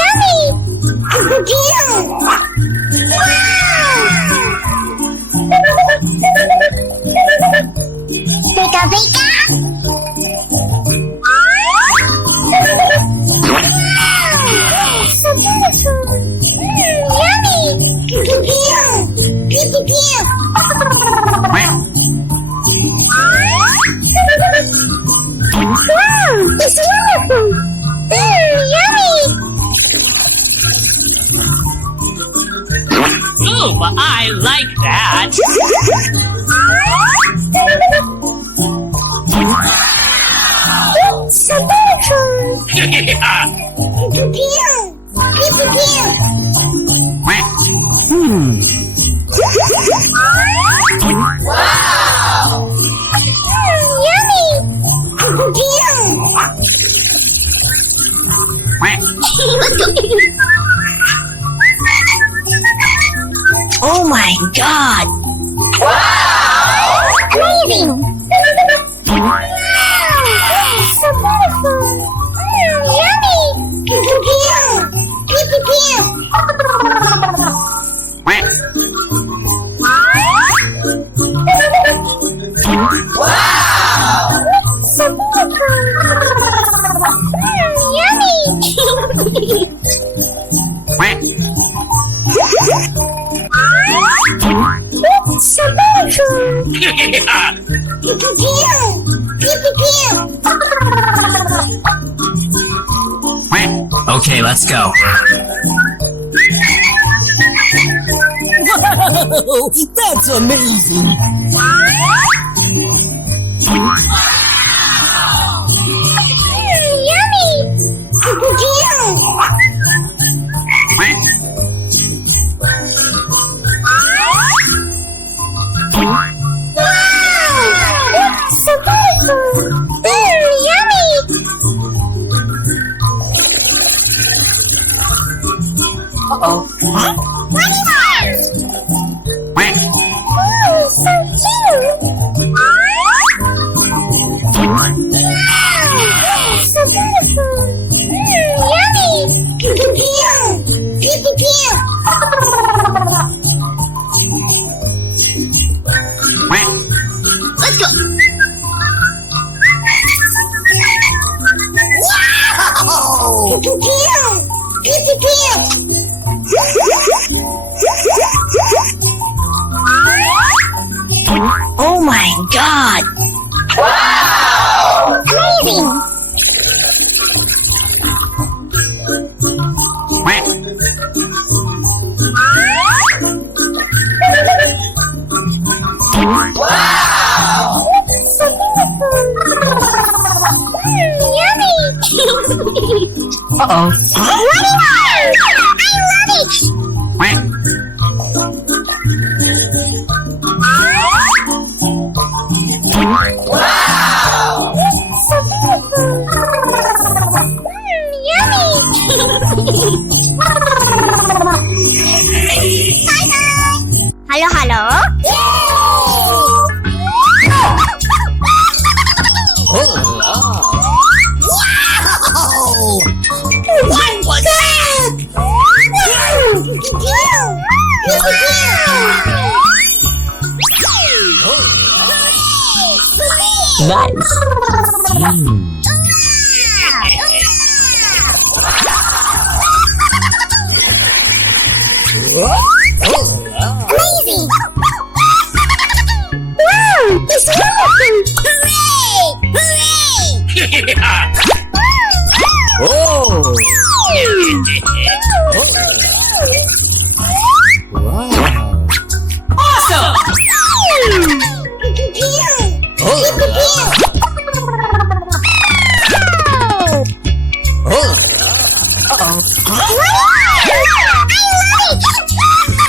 Yummy! Pika pika! So beautiful! Yummy! Pew pew! Pew pew pew! Wow! It's wonderful! Yummy! Ooh, I like that. It's so beautiful! Yeah. Pew pew! Pew pew pew! Wow! Yummy! Pew pew! Let's go! Oh my god! Wow! Amazing! Wow! So beautiful! Yummy! Pew pew pew! Pew pew pew! Wow! So beautiful! Yummy! It's so beautiful! Yeah. Pew pew pew! Pew pew pew! Okay, let's go. Wow, that's amazing! Yummy! Pew pew pew! Wow! So beautiful! Yummy! Uh-oh. Huh? What is that? Oh, so cute! Wow! So beautiful! Yummy! Pew pew pew! Pew pew pew! Let's go! Wow! Pew pew pew! Pew pew pew! Oh my god! Wow! Amazing! Wow! So beautiful! Yummy! Uh-oh. What is that? I love it! Wow! So beautiful! Yummy! Hello, hello! Oh, What was that? nice. Amazing! Wow! It's wonderful! Hooray! Hooray! Yeah. Oh! Wow! Awesome! Oh! Uh-oh. I love it!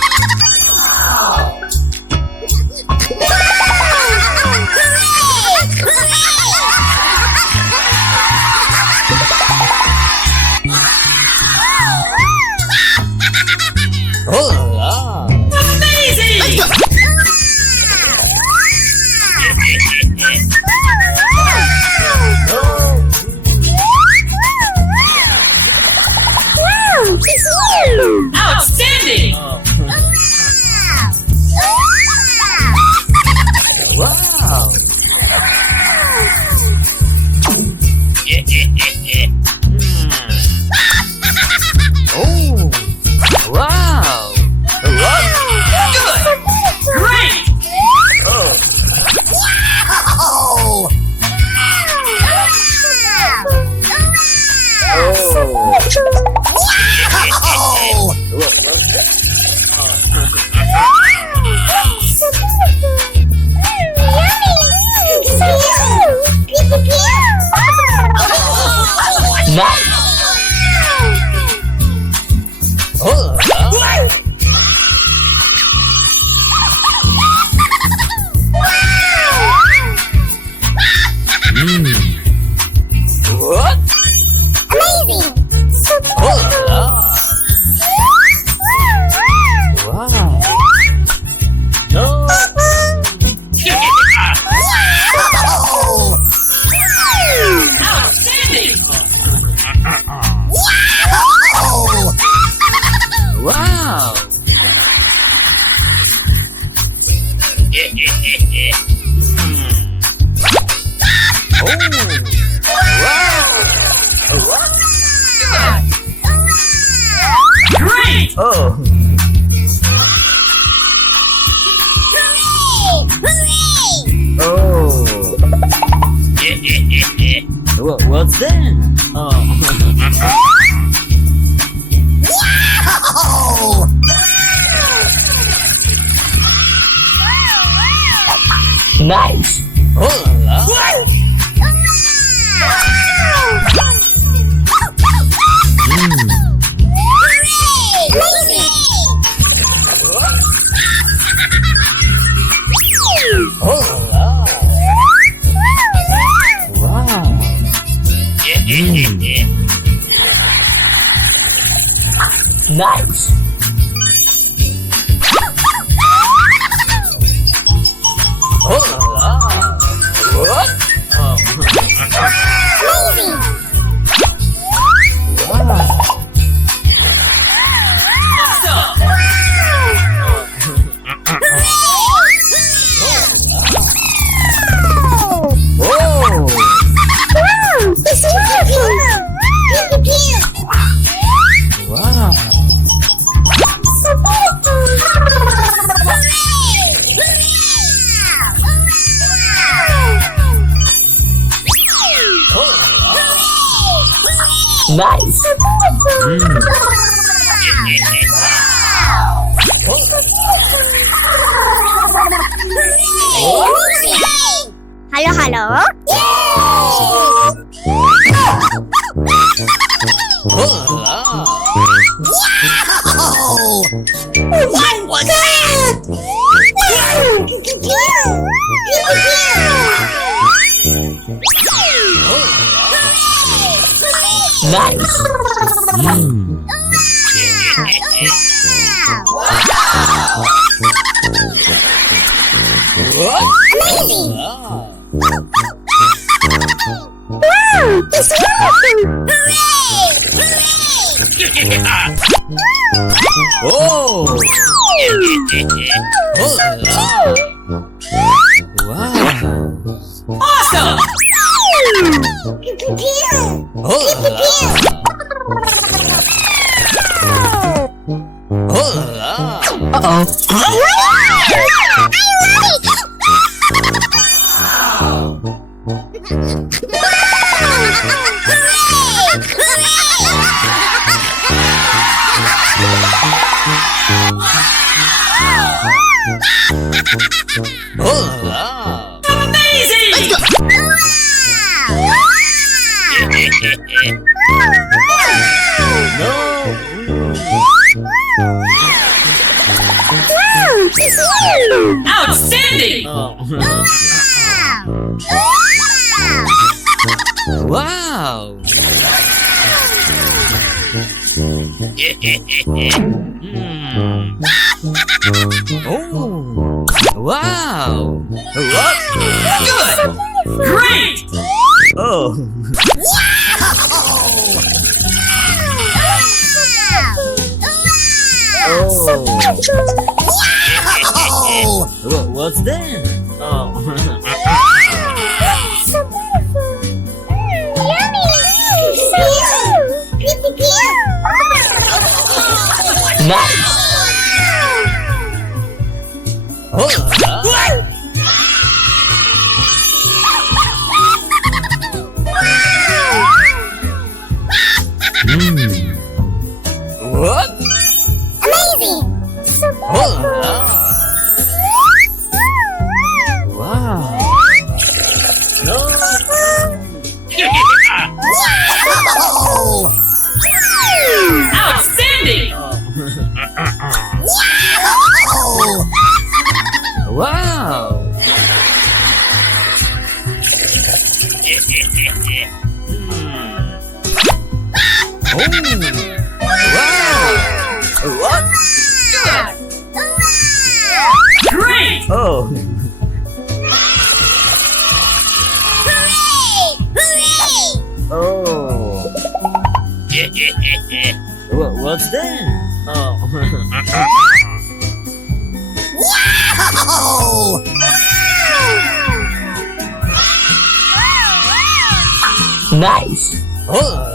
Nice. Oh. What? Amazing! So Oh. Wow. No. Outstanding! Wow. Great! Oh. Oh. What's that? Oh. Nice. Oh la la. Oh la. Wow. Nice. Oh la. What? Oh. Wow. Oh. It's working! Wow. So Nice. Hello, hello. What was that? Nice. Amazing! Wow! It's working! Oh. Wow. Awesome! Amazing! Outstanding! Wow. Oh. Wow. What? Good! Great! Oh. What's that? Oh. Nice. Oh. Oh. What? Great! Oh. Oh. What's that? Oh. Nice. Oh.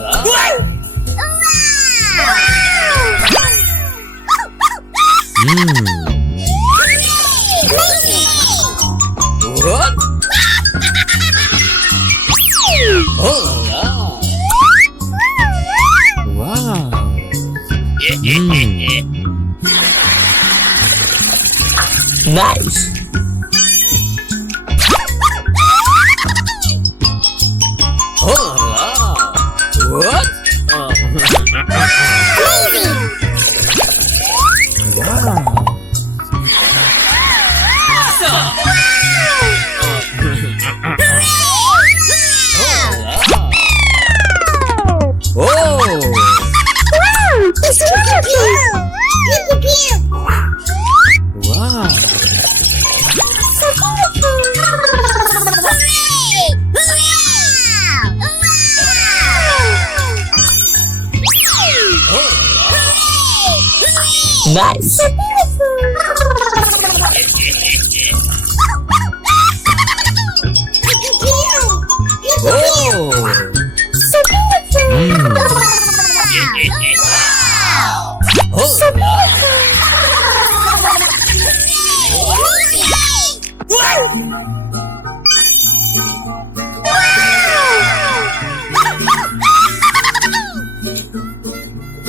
What? Oh. Wow. Nice. Oh. What? Oh. Wow. Oh. It's wonderful! Pew, pew, pew. Wow. So beautiful! Nice. So beautiful! Oh. So beautiful! Oh.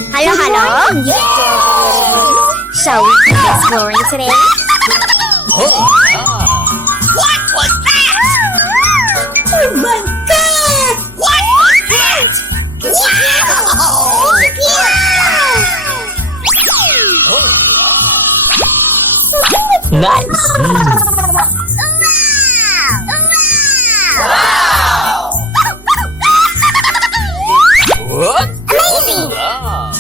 Hello, hello. Shall we keep exploring today? Oh. What was that? Oh my God! What was that? Nice. What? Amazing! Wow. Wow!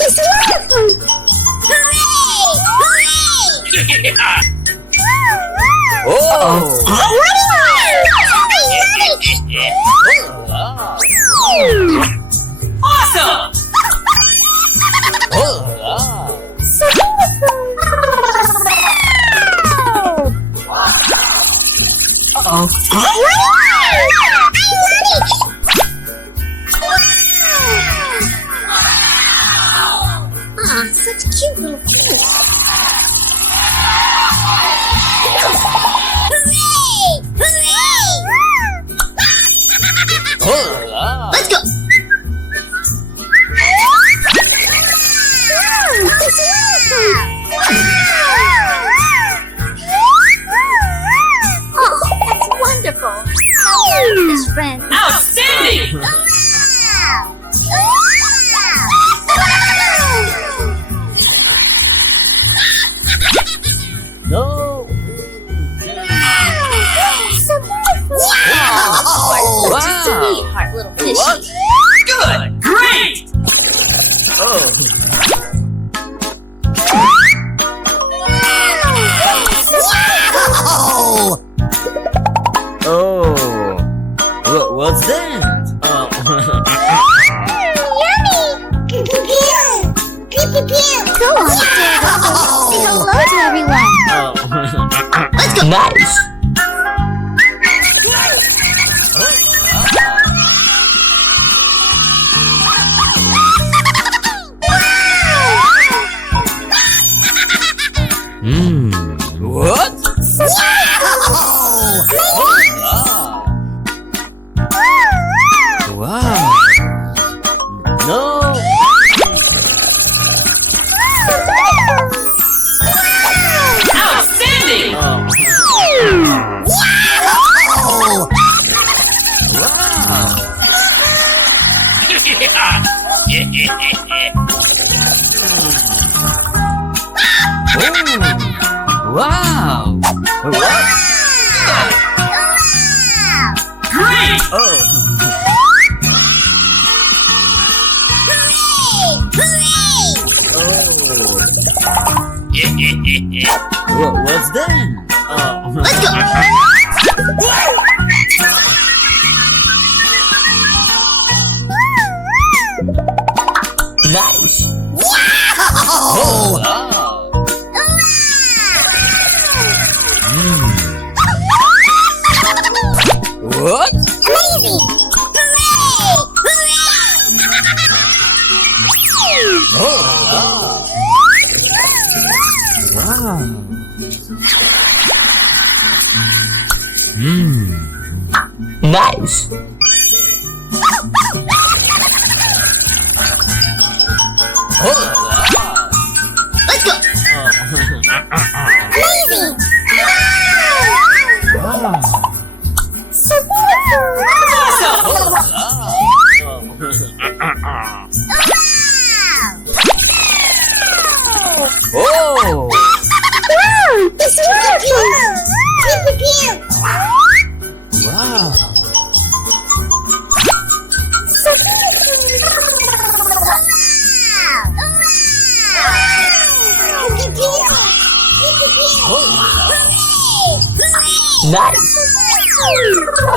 It's wonderful! Hooray! Oh. Awesome! Oh. So beautiful! Such cute little fish! Hooray! Oh. Let's go! Oh, that's wonderful! How are his friends? Outstanding! No. So beautiful! Wow. Sweetheart little fish. What? Good! Great! Oh. Oh. What's that? Oh. Yummy! Pew, pew, pew! Pew, pew, pew! Go on, Daredevil. Say hello to everyone. Oh. Let's go! Nice. What? Wow. No. Outstanding! Oh. Wow. Wow. What? Great! Oh. What's that? Oh. Let's go. Nice. Oh. What? Amazing. Oh. Wow. Nice. Let's go. Amazing. Wow. So beautiful. Oh. Wow, it's working. Pew, pew, pew. Wow. So beautiful. Wow. Pew, pew, pew. Pew, pew, pew. Hooray. Hooray. Nice. Wow.